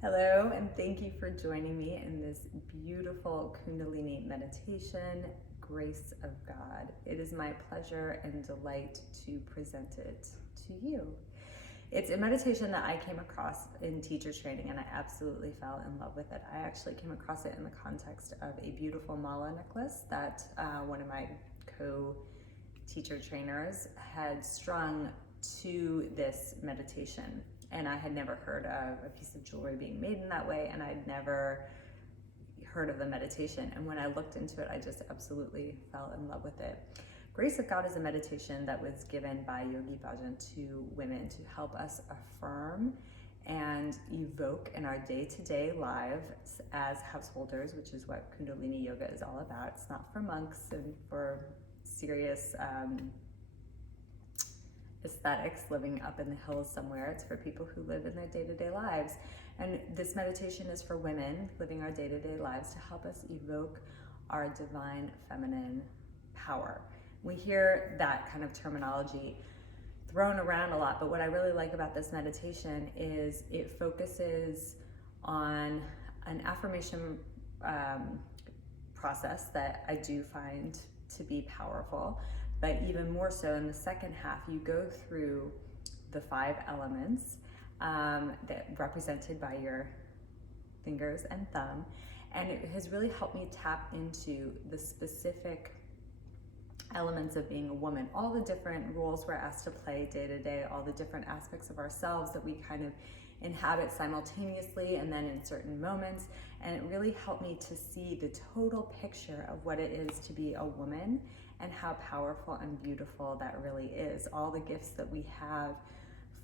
Hello, and thank you for joining me in this beautiful kundalini meditation, Grace of God. It is my pleasure and delight to present it to you. It's a meditation that I came across in teacher training, and I absolutely fell in love with it. I actually came across it in the context of a beautiful mala necklace that one of my co-teacher trainers had strung to this meditation. And I had never heard of a piece of jewelry being made in that way, and I'd never heard of the meditation. And when I looked into it, I just absolutely fell in love with it. Grace of God is a meditation that was given by Yogi Bhajan to women to help us affirm and evoke in our day-to-day lives as householders, which is what Kundalini Yoga is all about. It's not for monks and for serious aesthetics living up in the hills somewhere. It's for people who live in their day-to-day lives. And this meditation is for women living our day-to-day lives to help us evoke our divine feminine power. We hear that kind of terminology thrown around a lot, but what I really like about this meditation is it focuses on an affirmation process that I do find to be powerful. But even more so in the second half, you go through the 5 elements that represented by your fingers and thumb. And it has really helped me tap into the specific elements of being a woman, all the different roles we're asked to play day to day, all the different aspects of ourselves that we kind of inhabit simultaneously and then in certain moments. And it really helped me to see the total picture of what it is to be a woman and how powerful and beautiful that really is. All the gifts that we have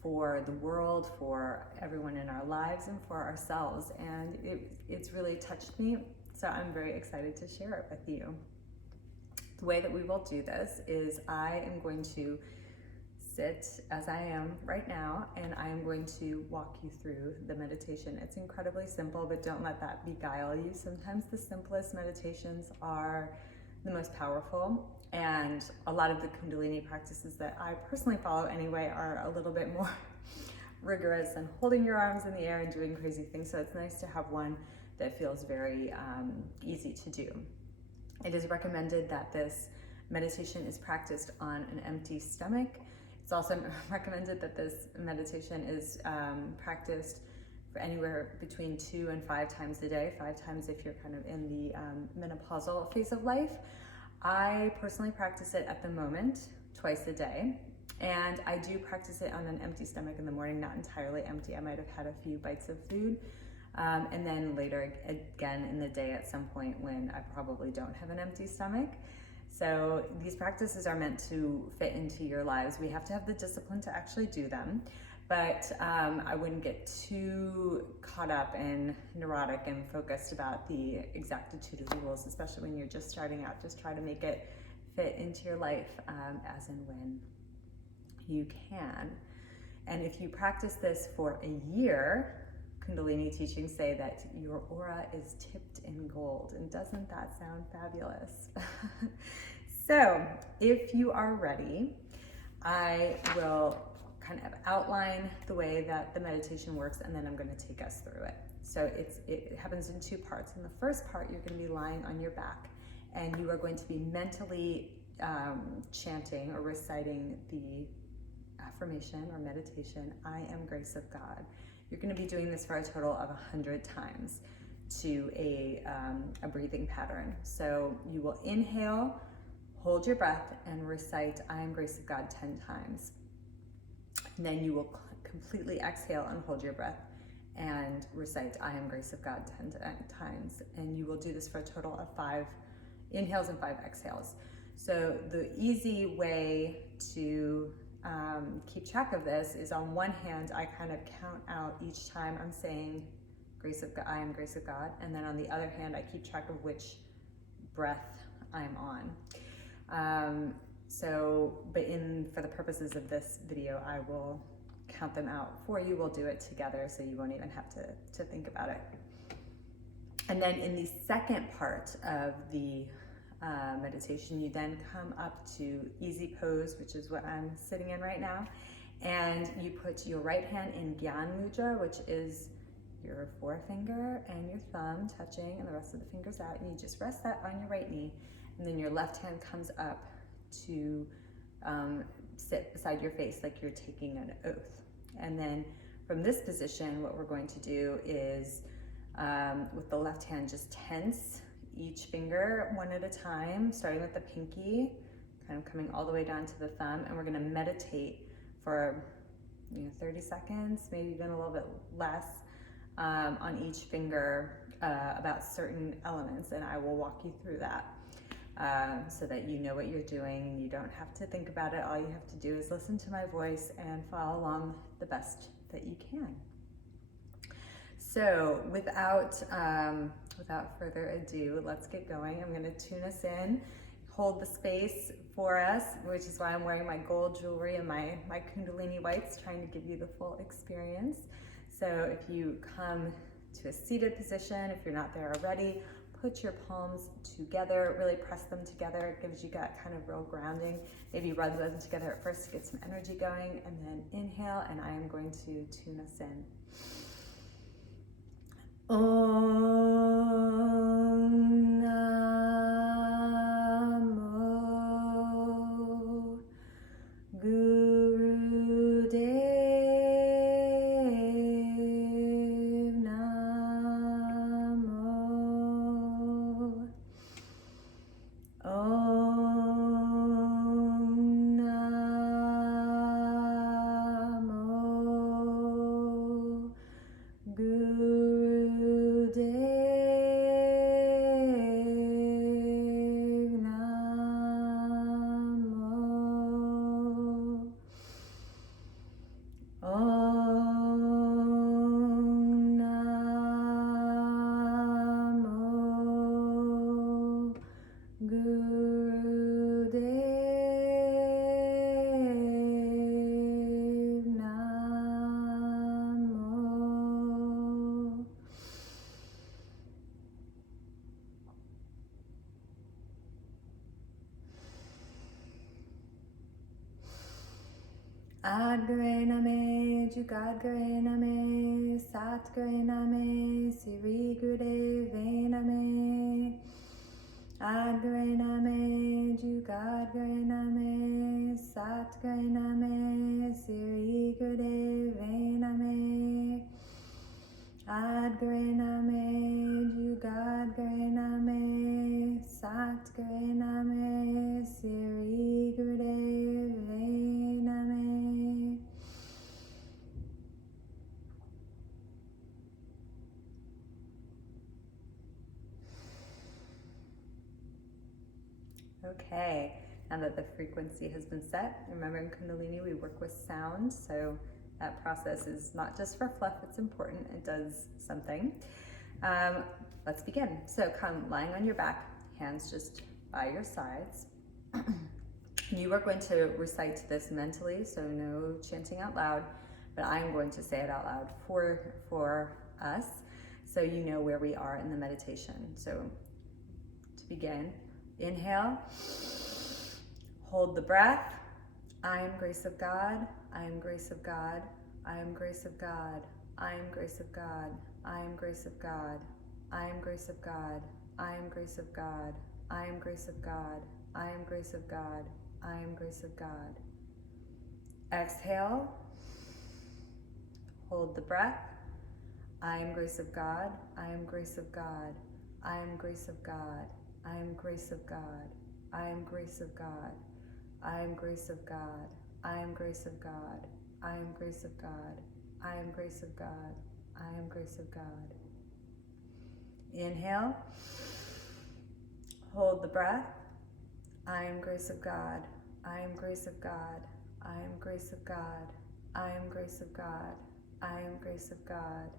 for the world, for everyone in our lives, and for ourselves. And it's really touched me, so I'm very excited to share it with you. The way that we will do this is I am going to sit as I am right now, and I am going to walk you through the meditation. It's incredibly simple, but don't let that beguile you. Sometimes the simplest meditations are the most powerful, and a lot of the Kundalini practices that I personally follow anyway are a little bit more rigorous and holding your arms in the air and doing crazy things. So it's nice to have one that feels very easy to do. It is recommended that this meditation is practiced on an empty stomach. It's also recommended that this meditation is practiced for anywhere between 2 and 5 times a day, 5 times if you're kind of in the menopausal phase of life. I personally practice it at the moment twice a day, and I do practice it on an empty stomach in the morning, not entirely empty. I might have had a few bites of food, and then later again in the day at some point when I probably don't have an empty stomach. So these practices are meant to fit into your lives. We have to have the discipline to actually do them, but I wouldn't get too caught up and neurotic and focused about the exactitude of the rules, especially when you're just starting out. Just try to make it fit into your life as and when you can. And if you practice this for a year, Kundalini teachings say that your aura is tipped in gold. And doesn't that sound fabulous? So if you are ready, I will kind of outline the way that the meditation works, and then I'm going to take us through it. So it happens in 2 parts. In the first part, you're going to be lying on your back, and you are going to be mentally chanting or reciting the affirmation or meditation, I am Grace of God. You're going to be doing this for a total of 100 times to a breathing pattern. So you will inhale, hold your breath, and recite I am Grace of God 10 times. And then you will completely exhale and hold your breath and recite I am Grace of God 10 times. And you will do this for a total of 5 inhales and 5 exhales. So the easy way to keep track of this is, on one hand, I kind of count out each time I'm saying Grace of God, I am Grace of God, and then on the other hand, I keep track of which breath I'm on. But for the purposes of this video, I will count them out for you. We'll do it together, so you won't even have to think about it. And then in the second part of the meditation, you then come up to easy pose, which is what I'm sitting in right now, and you put your right hand in Gyan Mudra, which is your forefinger and your thumb touching and the rest of the fingers out, and you just rest that on your right knee, and then your left hand comes up to sit beside your face like you're taking an oath. And then from this position, what we're going to do is with the left hand, just tense each finger one at a time, starting with the pinky, kind of coming all the way down to the thumb, and we're going to meditate for 30 seconds, maybe even a little bit less, on each finger about certain elements, and I will walk you through that so that you know what you're doing and you don't have to think about it. All you have to do is listen to my voice and follow along the best that you can. So without further ado, let's get going. I'm going to tune us in, hold the space for us, which is why I'm wearing my gold jewelry and my kundalini whites, trying to give you the full experience. So if you come to a seated position, if you're not there already, put your palms together, really press them together. It gives you that kind of real grounding. Maybe rub them together at first to get some energy going, and then inhale, and I am going to tune us in. Om Namo Gurudev Namo. Om Namo Gurudev Namo. Om Namo Gurudev Namo. Adgre Name, Jugadgre Name, Satgre Name, Siri Gurudeve Name. Adgre Name, Jugadgre Name, Satgre Name, Siri Gurudeve Name. Adgre Name, Jugadgre Name, Satgre Name, Siri Gurudeve Name. Okay, now that the frequency has been set, remember in Kundalini we work with sound, so that process is not just for fluff, it's important, it does something. Let's begin. So come lying on your back, hands just by your sides. You are going to recite this mentally, so no chanting out loud, but I'm going to say it out loud for us, so you know where we are in the meditation. So to begin, inhale, hold the breath. I am grace of God, I am grace of God, I am grace of God, I am grace of God, I am grace of God, I am grace of God, I am grace of God, I am grace of God, I am grace of God, I am grace of God. Exhale, hold the breath. I am grace of God, I am grace of God, I am grace of God, I am grace of God, I am grace of God, I am grace of God, I am grace of God, I am grace of God, I am grace of God, I am grace of God. Inhale, hold the breath. I am grace of God, I am grace of God, I am grace of God, I am grace of God, I am grace of God,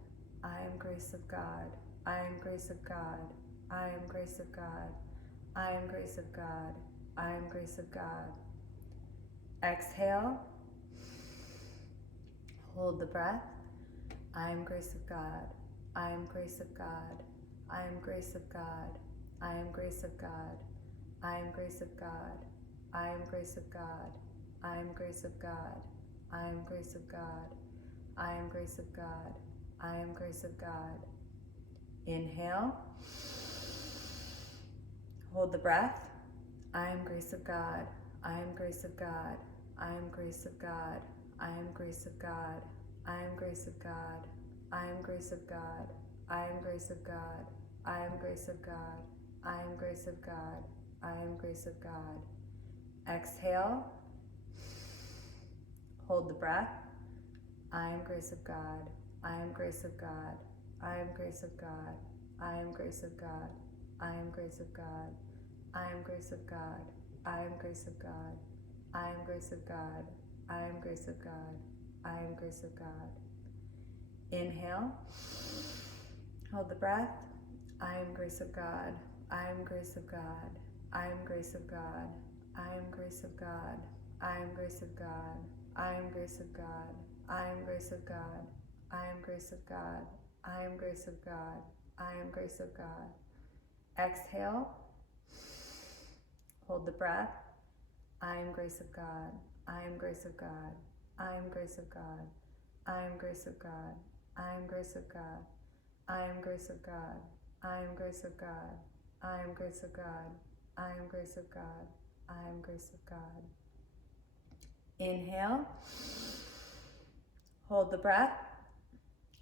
I am grace of God, I am grace of God, I am grace of God, I am grace of God, I am grace of God. Exhale, hold the breath. I am grace of God, I am grace of God, I am grace of God, I am grace of God, I am grace of God, I am grace of God, I am grace of God, I am grace of God, I am grace of God, I am grace of God. Inhale. Hold the breath. I am grace of God. I am grace of God. I am grace of God. I am grace of God. I am grace of God. I am grace of God. I am grace of God. I am grace of God. I am grace of God. I am grace of God. Exhale. Hold the breath. I am grace of God. I am grace of God. I am grace of God. I am grace of God. I am grace of God. I am grace of God. I am grace of God. I am grace of God. I am grace of God. I am grace of God. Inhale. Hold the breath. I am grace of God. I am grace of God. I am grace of God. I am grace of God. I am grace of God. I am grace of God. I am grace of God. I am grace of God. I am grace of God. I am grace of God. Exhale. Hold the breath. I am grace of God. I am grace of God. I am grace of God. I am grace of God. I am grace of God. I am grace of God. I am grace of God. I am grace of God. I am grace of God. I am grace of God. Inhale. Hold the breath.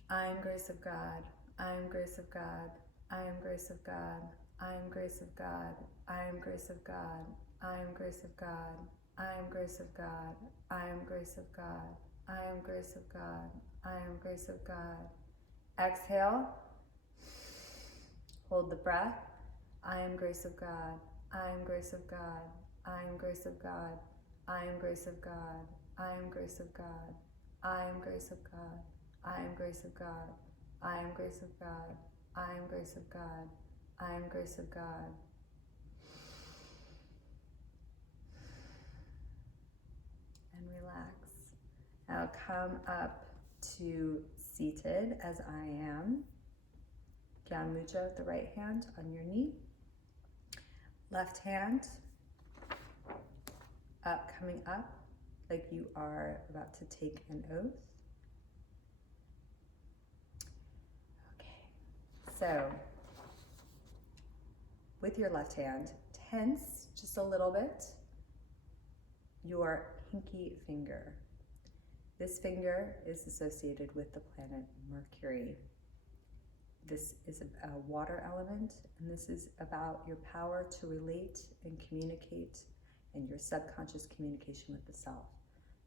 I am grace of God. I am grace of God. I am grace of God. I am grace of God. I am grace of God. I am grace of God. I am grace of God. I am grace of God. I am grace of God. I am grace of God. Exhale. Hold the breath. I am grace of God. I am grace of God. I am grace of God. I am grace of God. I am grace of God. I am grace of God. I am grace of God. I am grace of God. I am grace of God. I am grace of God. And relax. Now come up to seated as I am. Gyan Mudra with the right hand on your knee. Left hand up, coming up like you are about to take an oath. Okay, so with your left hand, tense just a little bit your pinky finger. This finger is associated with the planet Mercury. This is a water element, and this is about your power to relate and communicate and your subconscious communication with the self.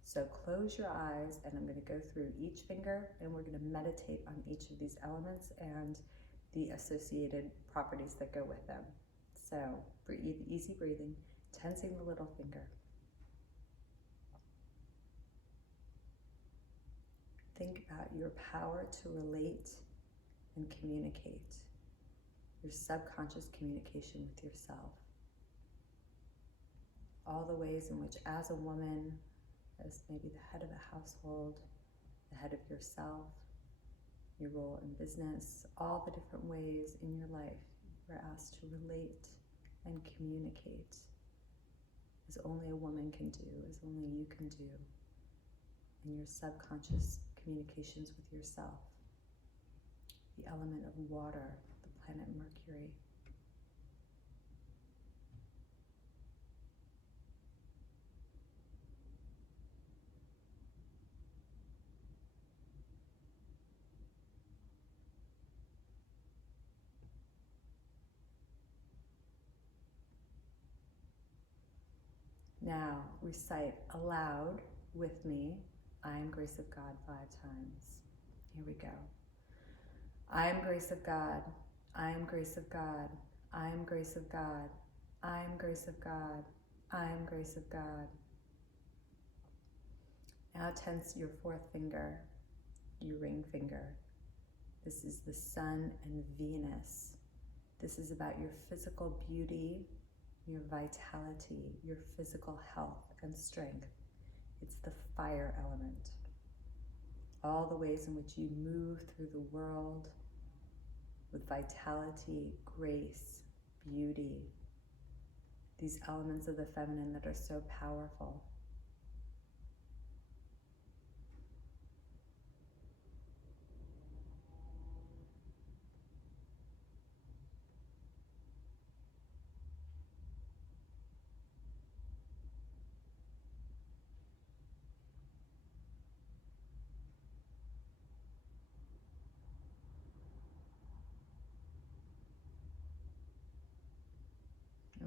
So close your eyes, and I'm going to go through each finger, and we're going to meditate on each of these elements and the associated properties that go with them. So breathe, easy breathing, tensing the little finger. Think about your power to relate and communicate, your subconscious communication with yourself. All the ways in which, as a woman, as maybe the head of a household, the head of yourself, your role in business, all the different ways in your life you're asked to relate and communicate as only a woman can do, as only you can do, in your subconscious communications with yourself. The element of water, the planet Mercury. Now recite aloud with me, I am grace of God 5 times. Here we go. I am grace of God. I am grace of God. I am grace of God. I am grace of God. I am grace of God. Now tense your 4th finger, your ring finger. This is the Sun and Venus. This is about your physical beauty, your vitality, your physical health and strength. It's the fire element. All the ways in which you move through the world with vitality, grace, beauty. These elements of the feminine that are so powerful.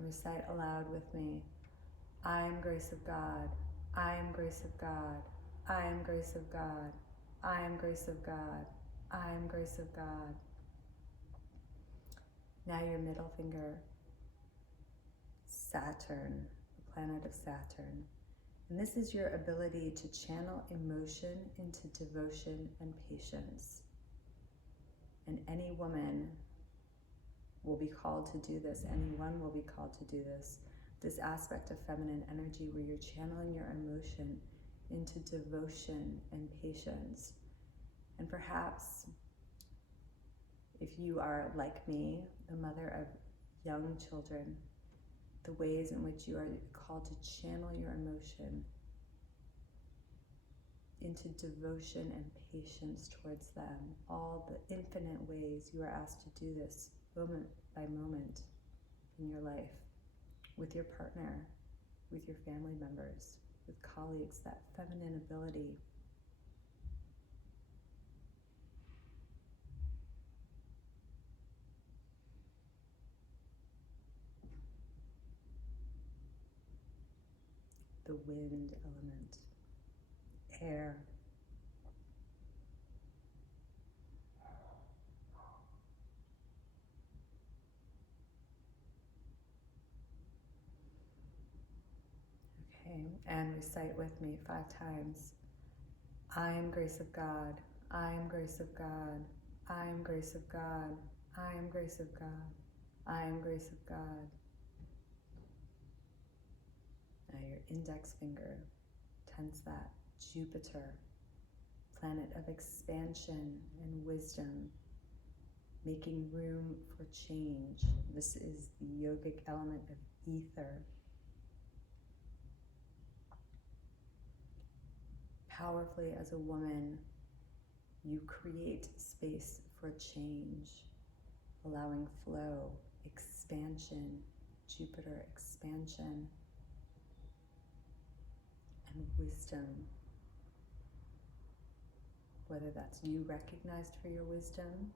recite aloud with me. I am grace of God. I am grace of God. I am grace of God. I am grace of God. I am grace of God. Now your middle finger, Saturn, the planet of Saturn. And this is your ability to channel emotion into devotion and patience. And any woman will be called to do this. Anyone will be called to do this. This aspect of feminine energy where you're channeling your emotion into devotion and patience. And perhaps if you are like me, a mother of young children, the ways in which you are called to channel your emotion into devotion and patience towards them. All the infinite ways you are asked to do this moment by moment in your life, with your partner, with your family members, with colleagues, that feminine ability. The wind element, air. Okay, and recite with me 5 times. I am grace of God. I am grace of God. I am grace of God. I am grace of God. I am grace of God. Now your index finger, tense that. Jupiter, planet of expansion and wisdom, making room for change. This is the yogic element of ether. Powerfully as a woman, you create space for change, allowing flow, expansion, Jupiter expansion, and wisdom. Whether that's you recognized for your wisdom,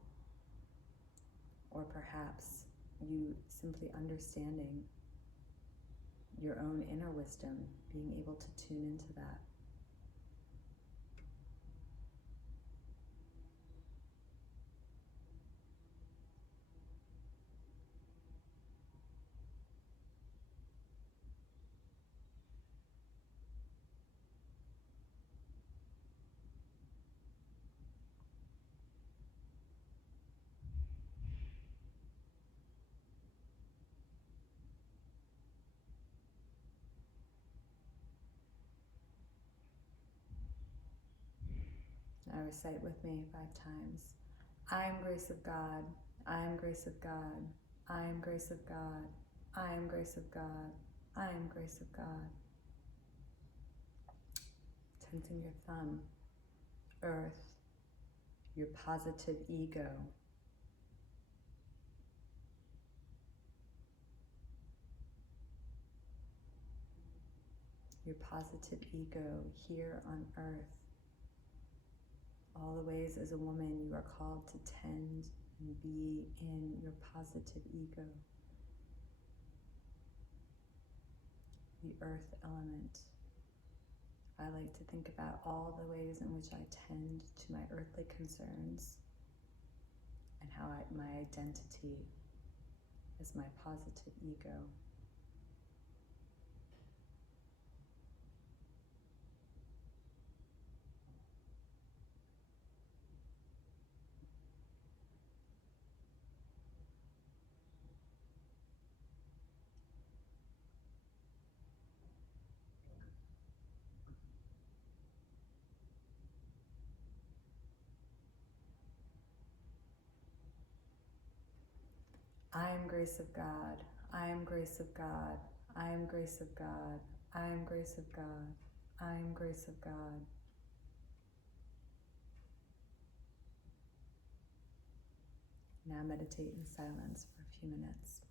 or perhaps you simply understanding your own inner wisdom, being able to tune into that. Now recite with me 5 times. I am grace of God. I am grace of God. I am grace of God. I am grace of God. I am grace of God. Tensing your thumb. Earth, your positive ego. Your positive ego here on earth. All the ways as a woman you are called to tend and be in your positive ego. The earth element. I like to think about all the ways in which I tend to my earthly concerns and how my identity is my positive ego. I am grace of God. I am grace of God. I am grace of God. I am grace of God. I am grace of God. Now meditate in silence for a few minutes.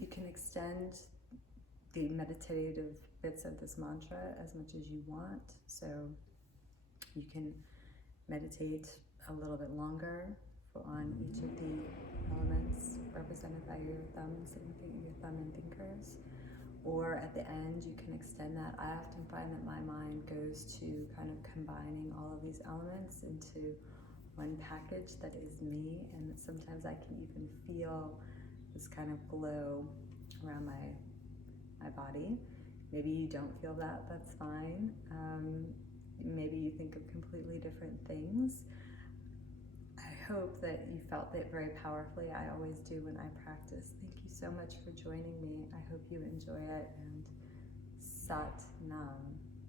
You can extend the meditative bits of this mantra as much as you want. So you can meditate a little bit longer on each of the elements represented by your thumb and fingers. Or at the end, you can extend that. I often find that my mind goes to kind of combining all of these elements into one package that is me, and sometimes I can even feel this kind of glow around my body. Maybe you don't feel that, that's fine. Maybe you think of completely different things. I hope that you felt it very powerfully. I always do when I practice. Thank you so much for joining me. I hope you enjoy it, and Sat Nam.